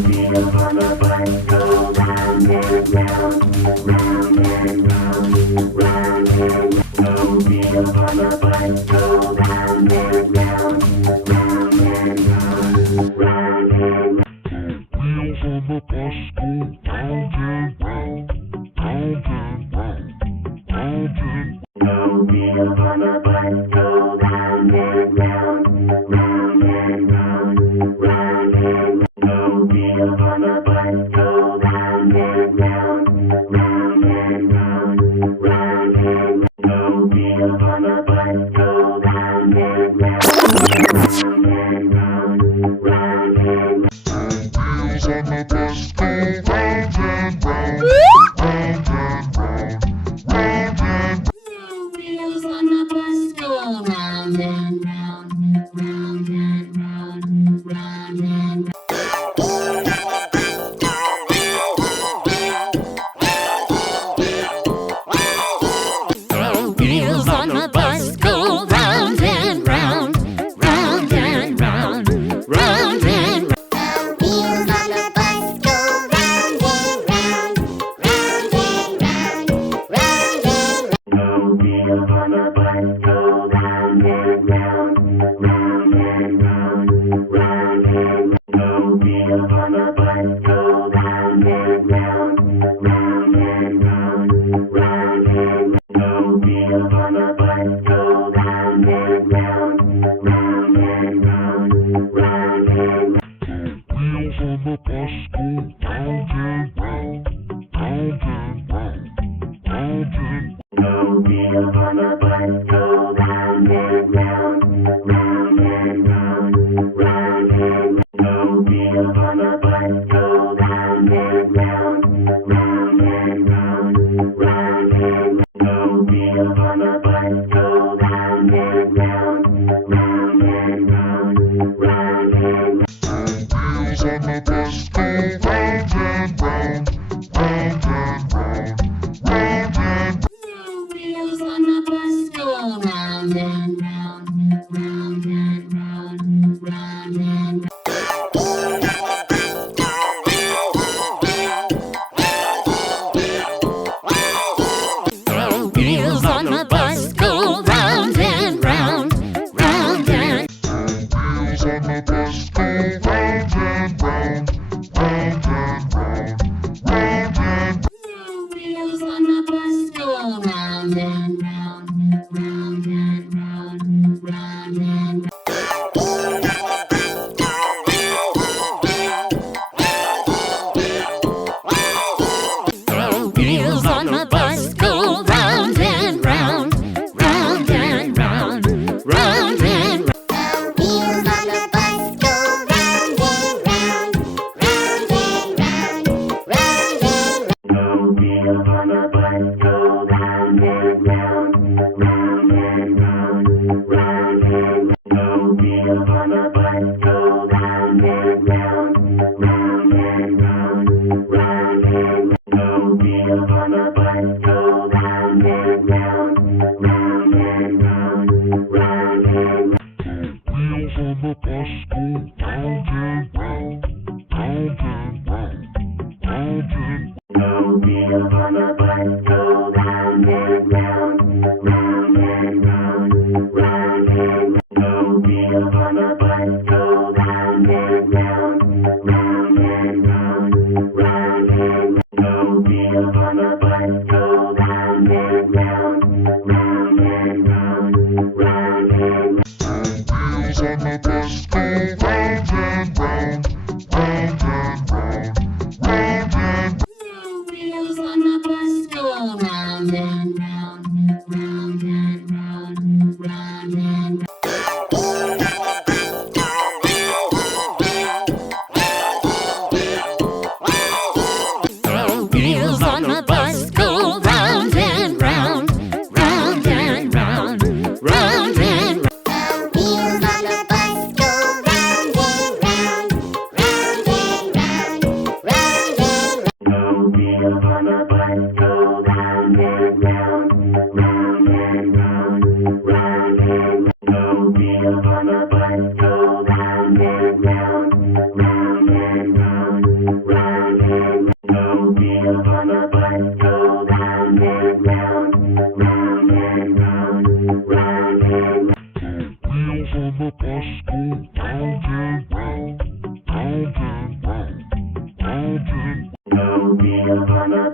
wheels on the bus go round and round, round and round, round and round. No wheels on the bus go round and round, round and round, round and round. Wheels on the bus go round and round, round and round, round and round. No wheels on the bus go round and round, round and round, round and round. No wheels on the bus go round and round, round and round, round and round. No wheels on the bus go round and round, round and round, round and round. Wheels on the bus go round and round, round and round, round and round. Wheels on the bus go round and round, round and round, round and round. Wheels on the bus go round and round, round and round, round and round. Wheels on the bus go round and round, round and round, round and round. No wheels on the bus go round and round, round and round, round and round. No wheels on the bus go round and round, round and round, round and round. No wheels on the bus go round and round, round and round, round and round. Wheels on the bus go round and round, round and round, round and round. No wheels on the bus go round and round, round and round, round and round. No wheels on the bus go round and round, round and round, round and round. No wheels on the bus go round and round, round and round, round and round. Wheels on the bus go round and round, round and round, round and round. Wheels on the bus go round and round, round and round, round and round. Wheels on the bus go round and round, round and wheels on the bus go round and round, round and round, round and round. Wheels on the bus go round and round, round and round, round and round. Wheels on the bus go round and round, round and round, round and round. Wheels on the bus go round and round, round and round, round and round. No wheels on the bus go round and round, round and round, round and round. No wheels on the bus go round and round, round and round, round and round. No wheels on the bus go round and round, round and round, round and round. Wheels on the bus go round and round, round and round, round and round. No wheels on the bus go round and round, round and round, round and round. No wheels on the bus go round and round, round and round, round and round. No wheels on the bus go round and round, round and round, round and round. Wheels on the bus go round and round, round and round, round and round. Wheels on the bus go round and round, round and round, round and round. Wheels on the bus go round and round, round and round, round and round. Wheels on the bus go round and round, round and round, round and round. No wheels on the bus go round and round, round and round, round and round. No wheels on the bus go round and round, round and round, wheels on the